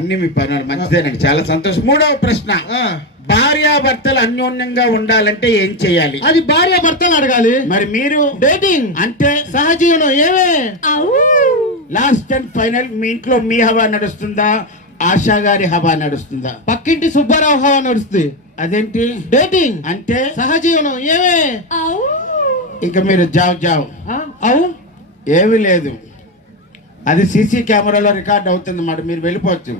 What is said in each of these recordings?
అన్ని మీ పని మంచిదేనండి, చాలా సంతోషం. మూడవ ప్రశ్న, భార్యాభర్తలు అన్యోన్యంగా ఉండాలంటే ఏం చేయాలి? అది భార్యాభర్తలు అడగాలి. మరి మీరు డేటింగ్ అంటే సహజీవనం ఏమే. లాస్ట్ అండ్ ఫైనల్, మీ ఇంట్లో మీ హవా నడుస్తుందా, ఆశా గారి హవా నడుస్తుందా? పక్కింటి సుబ్బారావు హవా నడుస్తుంది. అదేంటి? డేటింగ్ అంటే సహజీవనం ఏమే. ఇక మీరు జావ్ అవు ఏమీ లేదు, అది సీసీ కెమెరాలో రికార్డ్ అవుతుంది మాట, మీరు వెళ్ళిపోవచ్చు.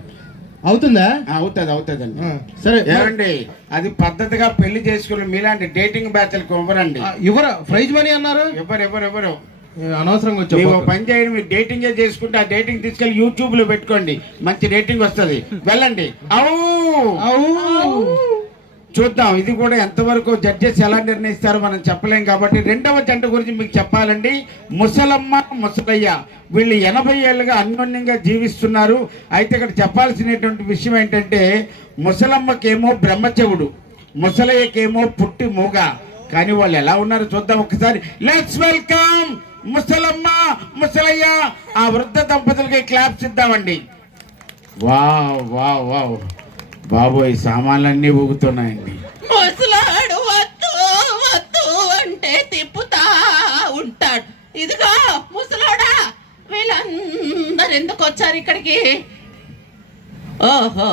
అవుతుందా? అవుతుందండి. సరే ఏమండి, అది పద్ధతిగా పెళ్లి చేసుకుని మీలాంటి డేటింగ్ బ్యాచ్లకు ఇవ్వరండి. ఎవరు ప్రైజ్ మనీ అన్నారు? ఎవరు అనవసరంగా వచ్చి పని చేయండి, మీరు డేటింగ్ చేసుకుంటే ఆ డేటింగ్ తీసుకెళ్లి యూట్యూబ్ లో పెట్టుకోండి, మంచి రేటింగ్ వస్తుంది. వెళ్ళండి. చూద్దాం ఇది కూడా ఎంతవరకు జడ్జెస్ ఎలా నిర్ణయిస్తారో మనం చెప్పలేం. కాబట్టి రెండవ జంట గురించి మీకు చెప్పాలండి. ముసలమ్మ ముసలయ్య వీళ్ళు 80 ఏళ్ళుగా అన్యోన్యంగా జీవిస్తున్నారు. అయితే ఇక్కడ చెప్పాల్సినటువంటి విషయం ఏంటంటే, ముసలమ్మకేమో బ్రహ్మచెవుడు, ముసలయ్యకేమో పుట్టి మూగ. కానీ వాళ్ళు ఎలా ఉన్నారు చూద్దాం ఒకసారి. లెట్స్ వెల్కమ్ ముసలమ్మ ముసలయ్య. ఆ వృద్ధ దంపతులకి క్లాప్స్ ఇద్దామండి. వావ్ వావ్ వావ్ బాబోయ్, సామాన్లన్నీ ఊగుతున్నాయండి. ముసలాడు వద్దు వద్దు అంటే తిప్పుతా ఉంటాడు. ఇదిగో ముసలాడా, వీళ్ళందరు ఎందుకు వచ్చారు ఇక్కడికి? ఓహో,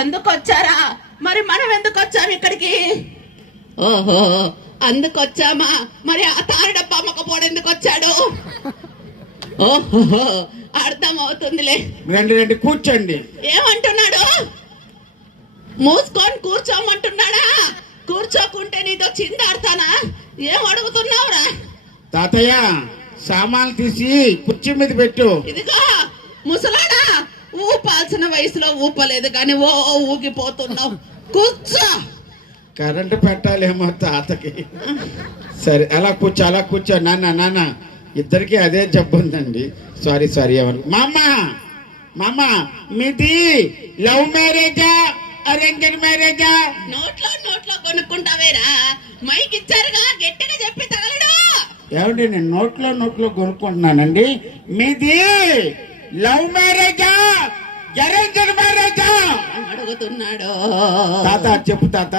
అందుకొచ్చారా? మరి మనం ఎందుకు వచ్చాము ఇక్కడికి? ఓహో, అందుకొచ్చామా? మరి ఆ తారు డబ్బా అమ్మకపోవడం ఎందుకు వచ్చాడు? ఓహో, అర్థం అవుతుందిలే. రండి కూర్చోండి. ఏమంటున్నాడు? మూసుకొని కూర్చోమంటున్నాడా? కూర్చోకుంటే నీతో చిందాడతానా? ఏం అడుగుతున్నావురా? తాతయ్య, సామాన్లు తీసి కుర్చీ మీద పెట్టు. ఇదిగో ముసలాడా, ఊపాల్సిన వయసులో ఊపలేదు కానీ ఓ ఊగిపోతున్నావు. కూర్చో. కరెంటు పెట్టాలేమో తాతకి. సరే అలా కూర్చో. నాన్న ఇద్దరికి అదే జబ్బు ఉందండి. సారీ ఎవరు. మామ మీది లవ్ మ్యారేజా అరేంజ్డ్ మ్యారేజా? నోట్లో కొనుక్కుంటావేరా? మైక్ ఇచ్చారుగా, గట్టిగా చెప్పి తగలడు. ఏమండి, నేను నోట్లో కొనుక్కుంటున్నానండి. మీది లవ్ మ్యారేజా అరేంజ్డ్ మ్యారేజా అడుగుతున్నాడు. తాత చెప్పు తాత.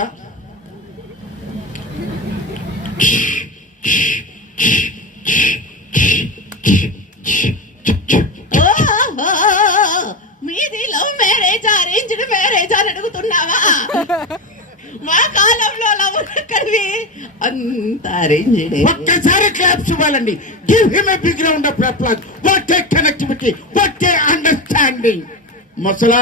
మీది లవ్ మ్యారేజ్ అరేంజ్డ్ మ్యారేజ్ అని అడుగుతున్నావా? మా కాలంలో లవ్ ఎక్కడివి, అంత అరేంజ్డ్. ఒక్కసారి క్లాప్స్ ఇవ్వాలండి. Give him a big round of applause. What a connectivity, what a understanding. ముసలా